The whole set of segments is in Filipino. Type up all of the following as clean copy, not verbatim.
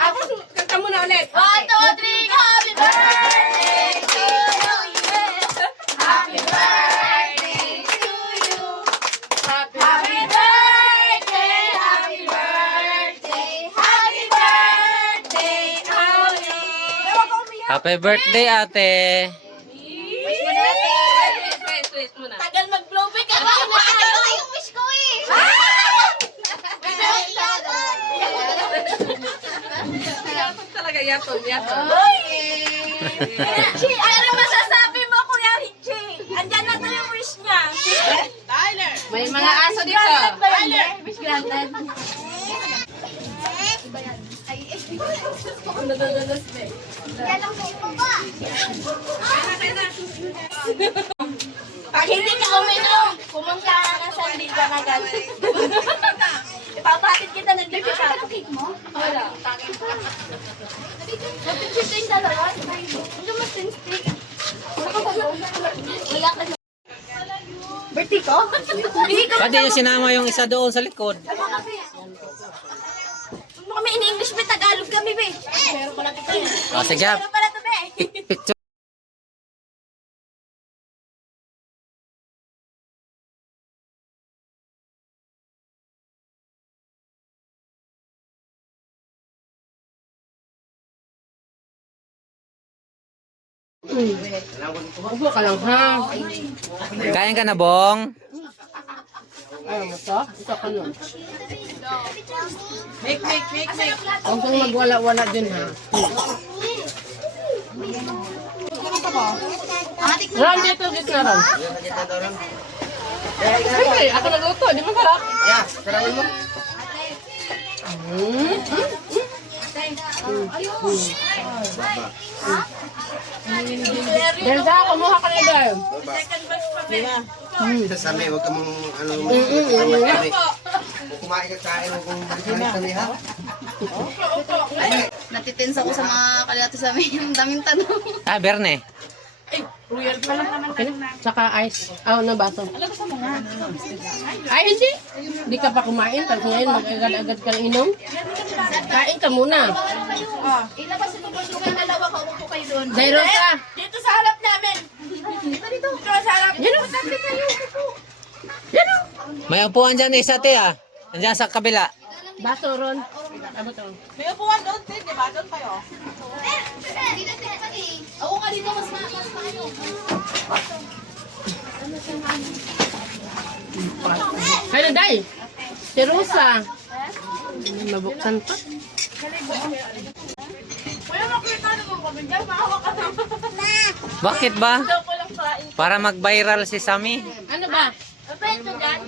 Ako, kanta mo na ulit. 1, 2, 3, happy birthday to you. Happy birthday to you. Happy birthday, happy birthday, happy birthday, Oli. Happy birthday, ate. Wish mo na natin. Wait muna. Tagal mag-blow pick ka ba? Nakakalo yung wish ko eh. Talaga yaton. Richie, ano masasabi mo, Kuya Richie? Andyan na to yung wish niya. May mga aso dito. Wish granted. Pag hindi ka uminom, pumunta ka na sa Liga agad. Ipapatid kita ng Liga ka. Ano cake mo? Wala. Mapinchip ka yung dalawa. Hindi mo stick. Wala ka na. Birthday ko? Pwede yung sinama yung isa doon sa likod. Ano kami in-English, be? Tagalog kami, be. Meron pala ito. O, sige. Meron pala ito, be. Picture. Ubo ka lang ha. Kain ka na, Bong? Ayaw mo to? Ito ka nun. Make. Huwag kang magwala-wala din ha. Ron, dito, gitna ron. Ay, ako nagluto, di mo sarap. Ya, karangin mo. Delta, kumuha ka na dahil. Sa sabi, huwag ka mong ano, magkakari. Kung kumain ka kain, huwag kong magkakari kami ha. Natitins ako sa mga kalyato sa amin. Ang daming tanong. Ah, Berne. Tsaka ice. Na baso. Ay, hindi. Hindi ka pa kumain. Tapos ngayon, mag-agad-agad kang inom. Kain ka muna. Ilabas mo ba yung dalawa ka? Upo kayo doon. Dairon ka. Dito sa harap namin. Dito sa harap. Yan o. Sabi kayo. Yan o. May upuan dyan isa, te, ah. Nandiyan sa kabila. Baso, Ron. Abot o. May upuan doon, di ba? Doon kayo. Oo nga dito, mas maayo. Kaya na, Day. Si Rosa. Mabuksan pa. Wala makita naman kami dyan. Maawa ka naman. Bakit ba? Daw ko lang kain. Para mag-viral si Sammy. Ano ba? Mapayat ko dyan.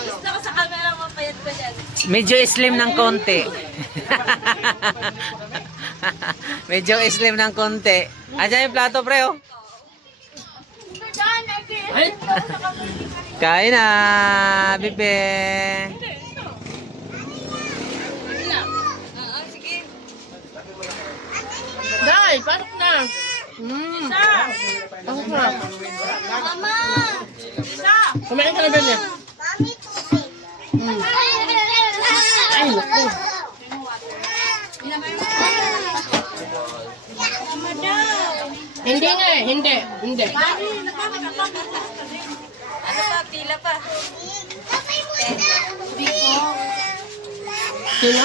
Gusto ko sa camera, mapayat ko dyan. Medyo slim ng konti. Medyo slim ng konti. Ayan yung plato, pre, oh. Dyan, Ay. Kain na, bebe. Day, pasok na. Pasok na. Mama! Kumain ka na ba niya? Ay, naku. Hindi nga eh, hindi. Ano pa, pila pa? Sino?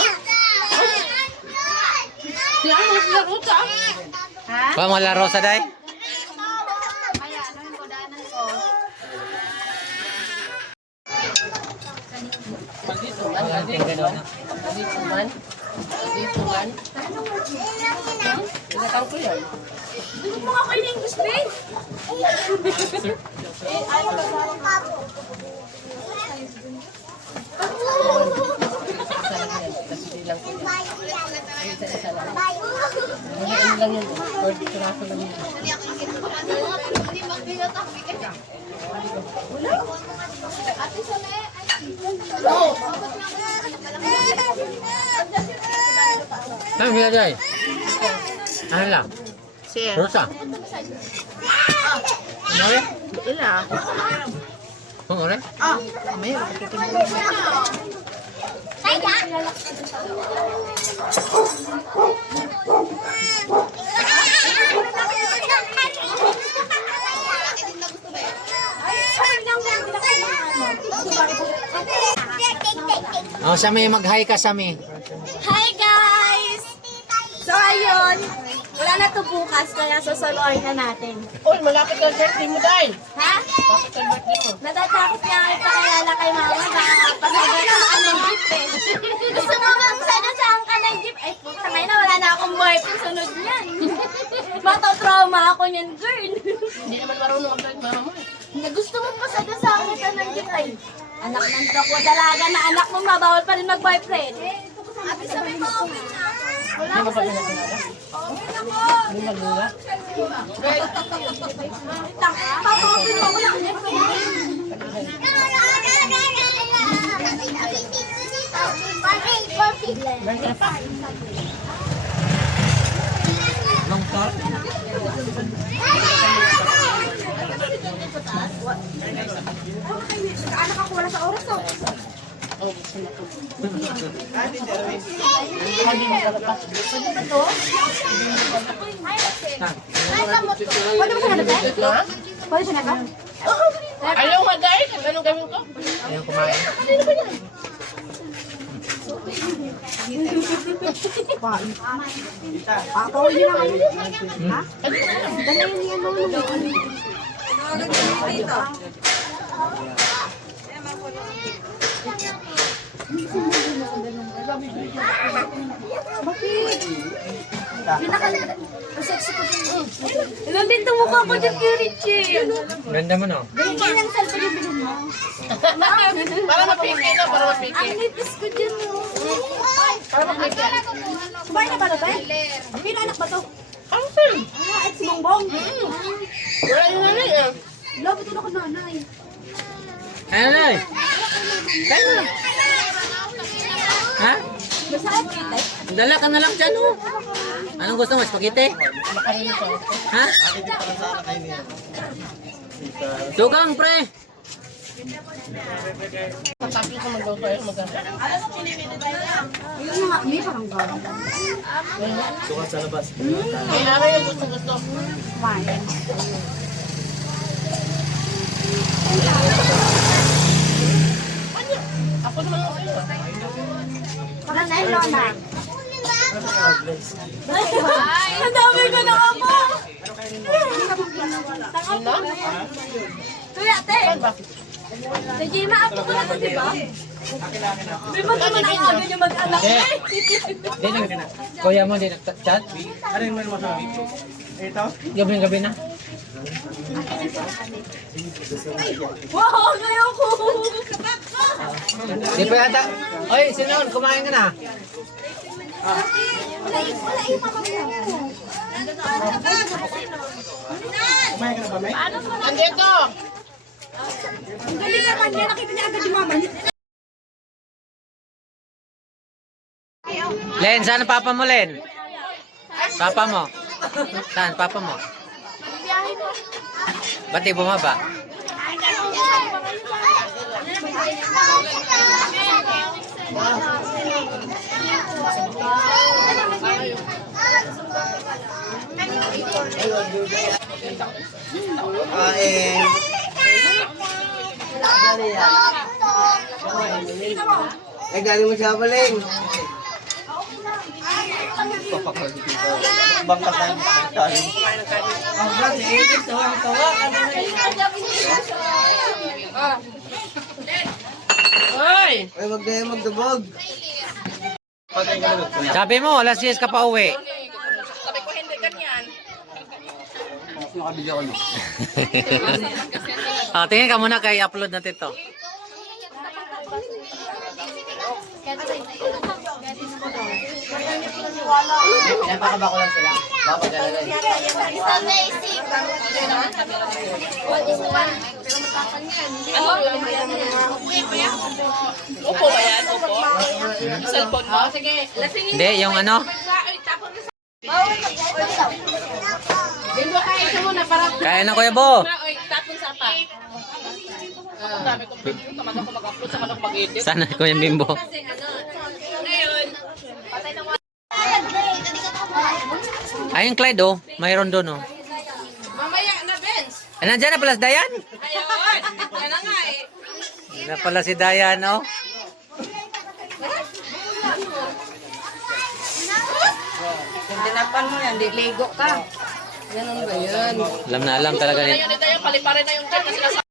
Si ano, si Rosa? Pa mo laro sa day? Dito man. Pinatang ko yan. Hindi mo nga kayo ng English, babe. Ano lang yun? 40 piraso lang yun. Hindi ako nakita. Hindi magbigay. Saan sila dyan? Ano lang? Siya. Rosa? Ano rin? Ila. Ano rin? Oh, Sami, mag-hi ka, Sami. Hi guys! So ayun, wala na to bukas kaya sasaloy na natin. Uy, malapit ang birthday mo, Day. Ha? Malapit ang birthday mo. Natatakot nga ipakilala kay mama baka pasagasaan ng jeep eh. Gusto mo bang sagasaan ka ng jeep? Ay puta ngayon na wala na akong boyfriend sunod niyan. Matotrauma ako niyan girl. Hindi naman marunong mag-drive mama mo. Na gusto mo pa sagasaan kita ng jeep ay. Anak ng dako, dalaga na anak mo mabawal pa rin mag-boyfriend. Abi sabi mo okay na. Wala Hindi ko mo pa sa pinapinala. okay na po. Hindi magluwa. Papakapin mo ko lang. Anak ako wala sa oras to. Oh, gusto na ko. Hindi mo talaga. Pwede mo siya nabay? Ha? Pwede siya nabay? Ayaw nga, Day. Anong gawin ko? Ayaw kumain. Pakawin niyo na kayo. Ha? Dala yun yan mo. Sexy ko din. Ilang din itong mukha ko dyan, Richie. Ganda mo, no? Ganyan lang cellphone yung bilhin mo. Para mapiki na, para mapiki. Ang nipis ko dyan, no. Para mapiki. Kumain na ba ito, Tay? Pino anak ba ito? Uncle! At si Bongbong. Wala yung nanay ah. Love, ito na ko nanay. Ano na eh? Kaya na. Ha? Masarap yun, Tay. Dala ka na lang dyan, oh. Anong gusto mo? Spaghetti? Ha? Sugang, pre. Tatapos ko magluto ay maganda. Yun na nga, may parang gawin. Ay, araw yung gusto. Kumain. Ako naman ako yun. Parang nelo na. Ang dami ko na ako! Ano? Kuya, te! Saan ba? Sa Jima, apo ko na to, di ba? Di ba naman ang aga niyo mag-anak? Di na. Kuya mo, di nag-chat? Ano yung meron mo sa ito? Gabi na. Wow, kayo ko! Di pa yata. Oy, Sinon, kumain ka na. Wala yung mama mo. Kumain ka na ba, May? Andito! Ang galing naman niya, nakita niya agad yung mama niya. Len, saan ang papa mo, Len? Papa mo. Saan, papa mo? Ba't di bumaba? Kain. Ay, galing mo siya paling. Bangka tayo. Ang brad, edit. Tawa. Ay! Ay, wag na magdabog. Sabi mo, alas 10 ka pa uwi. Sabi ko hindi ganyan. Tingin ka muna kay upload natin to. Pinapakaba ko lang sila. Mapagalala. Upo ba yan? Upo? Cellphone mo? Sige. Hindi, yung ano? Bimbo, kain ka muna para... Kaya na Kuya Bo. Oy, tapon sa pa. Dami kong video, tamad ako mag-upload, tamad ako mag-edit. Sana Kuya Bimbo. Ngayon, patay na Ayun Clyde oh. Mayroon doon oh. mamaya na, Benz. Ay, nandiyan na pala si Dayan. Ayun, yan na nga eh. Yan na pala si Dayan oh. Kung tinapan mo yan, di ligo ka. Ganun ba yun? Alam na alam talaga ni Ayun, ito yung paliparin na yung dyan na sinasabi.